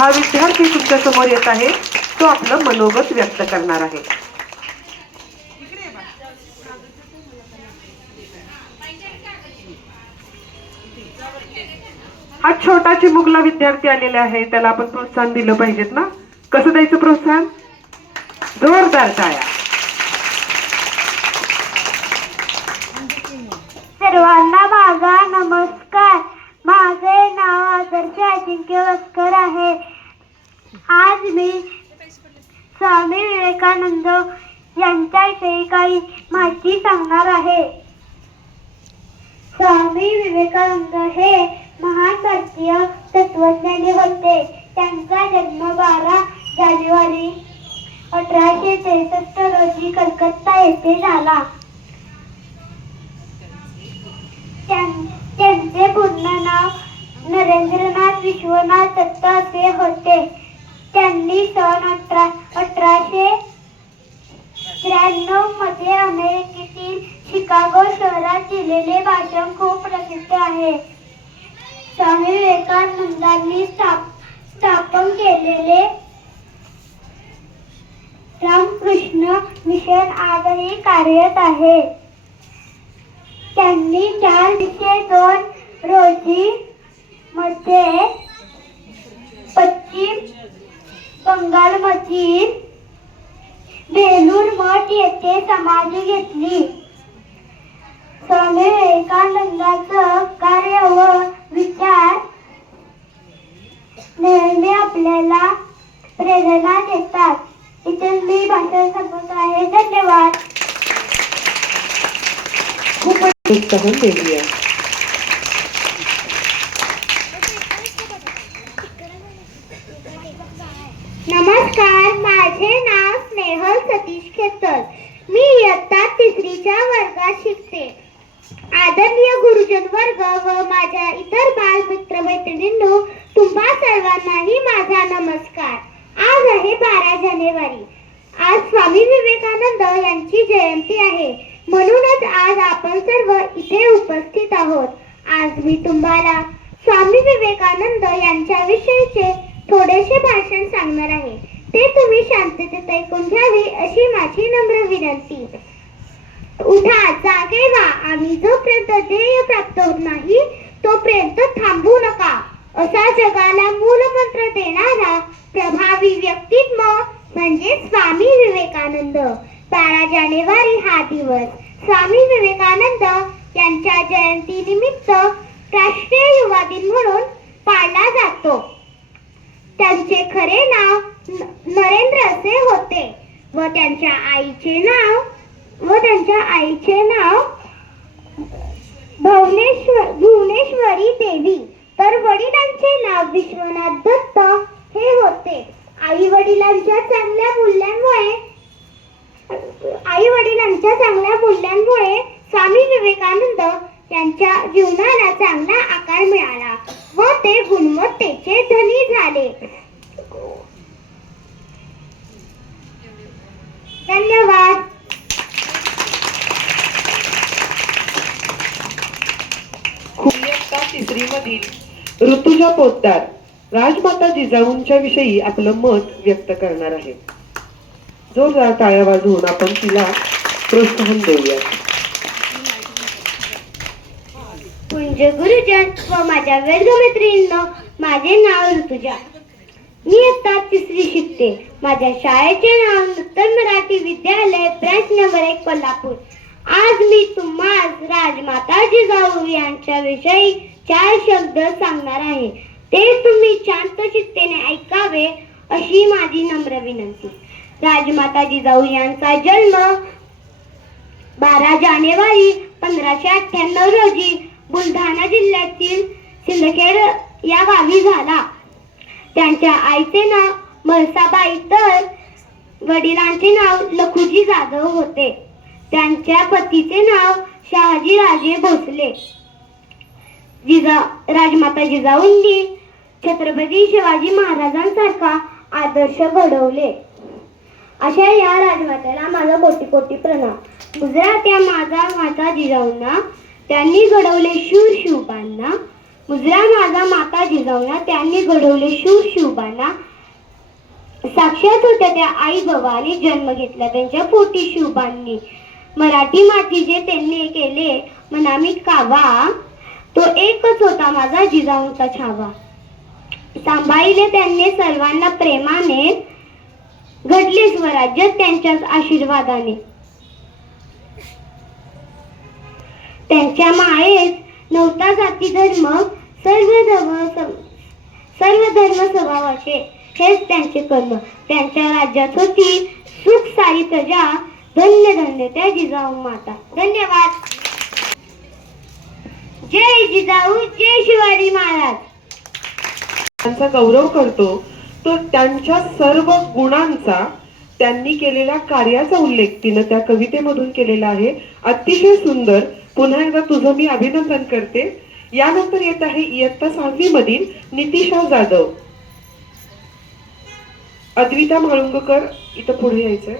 हा विद्यार्थी तुमच्या समोर येत आहे, तो आपलं मनोगत व्यक्त करणार आहे. हा छोटा चिमुकला विद्यार्थी आलेला आहे, त्याला आपण प्रोत्साहन दिलं पाहिजेत ना. कसं द्यायचं प्रोत्साहन? जोरदार टाळ्या. सर्वांना माझा नमस्कार. माझे नाव आदर्श अजिंक्य वस्कर आहे. आज मी स्वामी विवेकानंद यांच्याविषयी काही माहिती सांगणार आहे. स्वामी विवेकानंद हे महान भारतीय तत्वज्ञानी होते. त्यांचा जन्म 12 जानेवारी 1863 रोजी कलकत्ता येथे झाला. त्यांचे पूर्ण नाव नरेंद्रनाथ विश्वनाथ दत्त असे होते. त्यांनी सन 1893 मध्ये अमेरिकेतील शिकागो शहरात दिलेले भाषण खूप प्रसिद्ध आहे. स्वामी विवेकानंदांनी स्थापन केलेले रामकृष्ण मिशन आजही कार्यरत आहे. त्यांनी 402 रोजी मध्ये पश्चिम बंगालमधील बेलूर मठ येथे समाधी घेतली. स्वामी विवेकानंदाचं कार्य व विचार नेहमी आपल्याला प्रेरणा देतात. इथे मी भाषण संपवत आहे. धन्यवाद. प्रोत्साहन देऊया. नमस्कार, माझे नाव स्नेहल सतीश खेतर. मी इयत्ता 3च्या वर्गात शिकते. आदरणीय गुरुजन वर्ग व माझ्या इतर बाल मित्र मैत्रिणींनो, तुम्हा सर्वांनाही माझा नमस्कार. आज आहे 12 जानेवारी. आज स्वामी विवेकानंद यांची जयंती आहे. म्हणूनच आज आपण सर्व इथे उपस्थित आहोत. आज मी तुम्हाला स्वामी विवेकानंद यांच्याविषयीचे थोडेसे भाषण सांगणार आहे. ते तुम्ही शांततेत ऐकून घ्यावे अशी माझी नम्र विनंती. उठा, जागे व्हा. आम्ही जोपर्यंत ध्येय प्राप्त होत नाही तोपर्यंत थांबू नका, असा जगाला मूलमंत्र देणारा प्रभावी व्यक्तित्व म्हणजे स्वामी विवेकानंद. 12 जानेवारी हा दिवस स्वामी विवेकानंद यांच्या जयंतीनिमित्त राष्ट्रीय युवा दिन म्हणून पाळला जातो. त्यांचे खरे नाव नरेंद्र असे होते व त्यांच्या आईचे नाव भुवनेश्वरी देवी, तर वडिलांचे नाव विश्वनाथ दत्त हे होते. आई वडिलांच्या चांगल्या मूल्यांमुळे स्वामी विवेकानंद यांच्या जीवनाला चांगला आकार मिळाला व ते गुणवत्तेचे धनी झाले. धन्यवाद. इयत्ता 3 मधील ऋतुजा पोतदार राजमाता जिजाऊंच्या विषयी आपलं मत व्यक्त करणार आहे. जोरदार टाळ्या वाजवून आपण तिला प्रोत्साहन देऊया. पूज्य गुरुजन व माझ्या वर्गमित्रींनो, माझे नाव ऋतुजा. मी इयत्ता 3 शिकते. माझ्या शाळेचे नाव नूतन मराठी विद्यालय ब्रांच नंबर 1 कोल्हापूर. आज मी तुम्हाला राजमाता जिजाऊ यांच्या विषयी 4 शब्द सांगणार आहे. ते तुम्ही शांत चित्तेने ऐकावे अशी माझी नम्र विनंती. राजमाता जिजाऊ यांचा जन्म 12 जानेवारी 1598 रोजी बुलढाणा जिल्ह्यातील सिंदखेड या गावी झाला. त्यांच्या आईचे नाव म्हाळसाबाई तर वडिलांचे नाव लखुजी जाधव होते. त्यांच्या पतीचे नाव शहाजीराजे भोसले. राजमाता जिजाऊंनी छत्रपती शिवाजी महाराजांसारखा आदर्श घडवले. अशा या राजमातेला माझा कोटी कोटी प्रणाम. गुजरात या माझा माता जिजाऊंना, त्यांनी घडवले शूर शिवबांना मुजरा माझा माता जिजाऊना त्यांनी घडवले शूर शिवबांना. साक्षात होत्या त्या आई बाबाने जन्म घेतला त्यांच्या पोटी शिवबांनी. मराठी मातीचे त्यांनी केले मनामी कावा, तो एकच होता माझा जिजाऊंचा छावा. सांभाळले त्यांनी सर्वांना प्रेमाने, घडले स्वराज्य त्यांच्याच आशीर्वादाने. त्यांच्या मायेत नव्हता जाती धर्म, सर्व धर्म स्वभावाचे हेच त्यांचे कर्म. त्यांच्या राज्यात होती सुख सारी प्रजा, धन्य धन्य त्या जिजाऊ माता. धन्यवाद. जय जिजाऊ, जय शिवाजी महाराज. त्यांचा गौरव करतो तो त्यांच्या सर्व गुणांचा, त्यांनी केलेल्या कार्याचा उल्लेख तिनं त्या कवितेमधून केलेला आहे. अतिशय सुंदर. पुन्हा एकदा तुझं मी अभिनंदन करते. यानंतर येत आहे इयत्ता 6वी मधील नितिशा जाधव. अद्विता म्हाळुंगकर इथं पुढे यायचंय.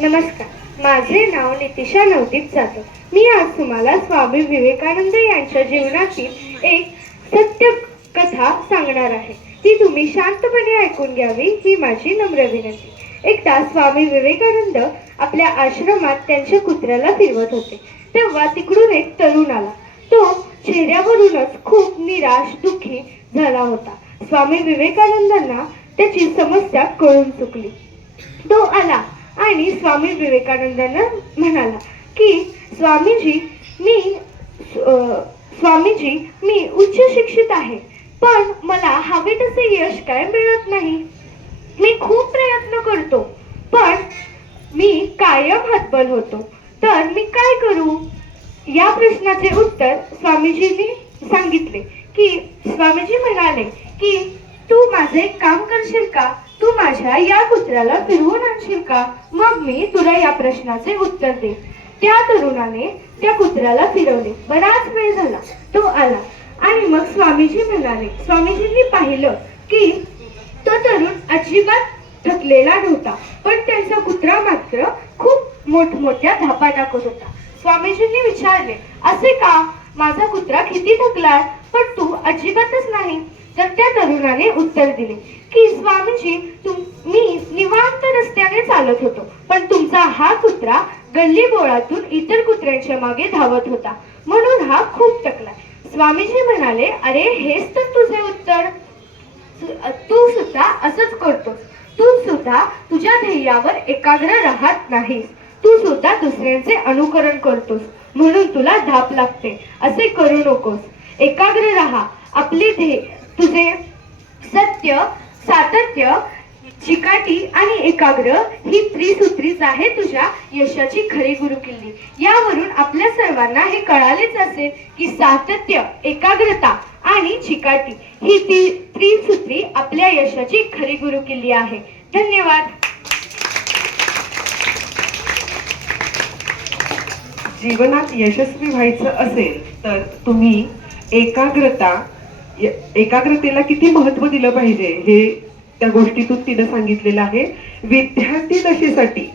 नमस्कार, माझे नाव नितिशा नवदीप जाधव. मी आज तुम्हाला स्वामी विवेकानंद यांच्या जीवनातील एक सत्य कथा सांगणार आहे. ती तुम्ही शांतपणे ऐकून घ्यावी ही माझी नम्र विनंती. एकदा स्वामी विवेकानंद आपल्या आश्रमात त्यांच्या कुत्र्याला फिरवत होते. तेव्हा तिकडून एक तरुण आला. तो चेहऱ्यावरूनच खूप निराश दुःखी झाला होता. स्वामी विवेकानंदांना त्याची समस्या कळून चुकली. तो आला आणि स्वामी विवेकानंदांना म्हणाला की स्वामीजी मी उच्च शिक्षित आहे, पण मला हवे तसे यश काय मिळत नाही. मी खूप प्रयत्न करतो, पण मी कायम हतबल होतो. तर मी काय करू? या प्रश्नाचे उत्तर स्वामीजींनी सांगितले की स्वामीजी म्हणाले की तू माझे एक काम करशील का? तू माझ्या या कुत्र्याला फिरवून आणशील का? मग मी तुला या प्रश्नाचे उत्तर दे. त्या तरुणाने त्या कुत्र्याला फिरवले. बराच वेळ झाला. तो आला आणि मग स्वामीजी म्हणाले, स्वामीजींनी पाहिलं की तो तरुण अजिबात थकलेला नव्हता, पण त्यांचा कुत्रा मात्र खूप मोठमोठ्या धापा टाकत होता. स्वामीजींनी विचारले, असे का? माझा कुत्रा किती थकलाय, पण तू अजिबातच नाही. तर त्या तरुणाने उत्तर दिले की स्वामीजी, मी निवांत रस्त्याने चालत होतो, पण तुमचा हा कुत्रा गल्ली बोळातून इतर कुत्र्यांच्या मागे धावत होता, म्हणून हा खूप थकला. स्वामीजी म्हणाले, अरे हेच तर तुझे उत्तर. तू सुद्धा असंच करतोस. तू सुद्धा तुझ्या ध्येयावर एकाग्र राहत नाहीस. तू सुद्धा दुसऱ्यांचे अनुकरण करतोस, म्हणून तुला धाप लागते. असे करू नकोस. एकाग्र राहा. आपले ध्येय, तुझे सत्य, सातत्य, चिकाटी आणि एकाग्र ही त्रिसूत्रीच आहे तुझ्या यशाची खरी गुरुकिल्ली. यावरून आपल्या सर्वांना हे कळालेच असेल की सातत्य, एकाग्रता आणि चिकाटी ही त्रिसूत्री आपल्या यशाची खरी गुरुकिल्ली आहे. धन्यवाद. जीवनात यशस्वी व्हायचं असेल तर तुम्ही एकाग्रतेला किती महत्व दिलं पाहिजे हे त्या गोष्टीतून तिनं सांगितलेलं आहे. विद्यार्थी दशेसाठी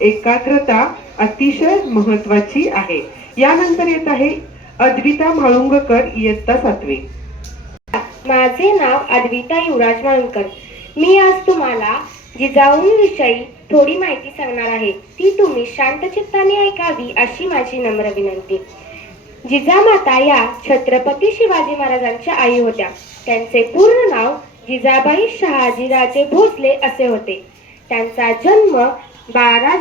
एकाग्रता अतिशय महत्वाची आहे. यानंतर येत आहे अद्विता म्हाळुंगकर इयत्ता 7वी. माझे नाव अद्विता युवराज म्हाळुंकर. मी आज तुम्हाला जिजाऊंविषयी थोडी माहिती सांगणार आहे. ती तुम्ही शांत चित्ताने ऐकावी अशी माझी नम्र विनंती. जिजामाता या छत्रपती शिवाजी महाराजांच्या आई होत्या. त्यांचे पूर्ण नाव जिजाबाई शहाजीराजे भोसले असे होते. त्यांचा जन्म 12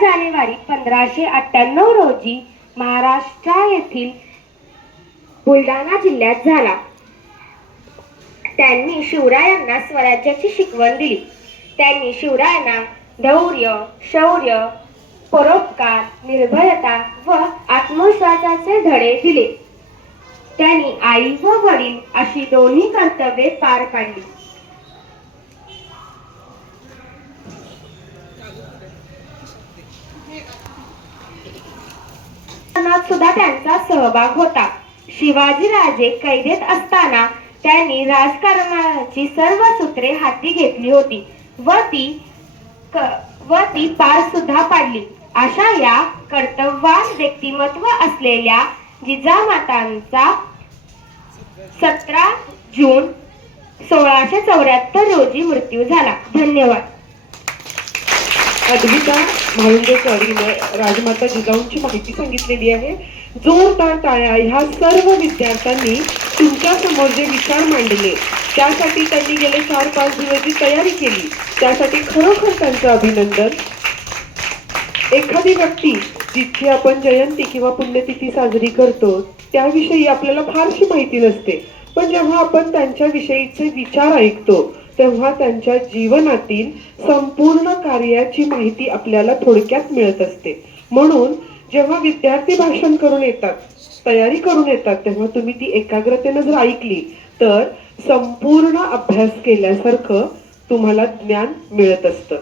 जानेवारी 1598 रोजी महाराष्ट्र येथील बुलढाणा जिल्ह्यात झाला. त्यांनी शिवरायांना स्वराज्याची शिकवण दिली. त्यांनी शिवरायांना धैर्य, शौर्य, परोपकार, निर्भयता व आत्मविश्वासाचे धडे दिले. त्यांनी आई व वडील अशी दोन्ही कर्तव्ये पार पाडली. सुद्धा त्यांचा सहभाग होता. शिवाजीराजे कैदेत असताना त्यांनी राजकारणाची सर्व सूत्रे हाती घेतली होती व ती पार सुद्धा पाडली. अशा या कर्तव्यवान व्यक्तिमत्व असलेल्या जिजामातांचा 17 जून 1674 रोजी मृत्यू झाला. धन्यवाद. अद्विता म्हाळुंगेकर हिने राजमाता जिजाऊंची माहिती सांगितलेली आहे. जोरदार टाळ्या. ह्या सर्व विद्यार्थ्यांनी तुमच्या समोर जे विचार मांडले त्यासाठी त्यांनी गेले 4-5 दिवस जी तयारी केली त्यासाठी खरोखर त्यांचं अभिनंदन. एखादी व्यक्ती जिची आपण जयंती किंवा पुण्यतिथी साजरी करतो त्याविषयी आपल्याला फारशी माहिती नसते, पण जेव्हा आपण त्यांच्याविषयीचे विचार ऐकतो तेव्हा त्यांच्या जीवनातील संपूर्ण कार्याची माहिती आपल्याला थोडक्यात मिळत असते. म्हणून जेव्हा विद्यार्थी भाषण करून येतात, तयारी करून येतात, तेव्हा तुम्ही ती एकाग्रतेनं जर ऐकली तर संपूर्ण अभ्यास केल्यासारखं तुम्हाला ज्ञान मिळत असतं.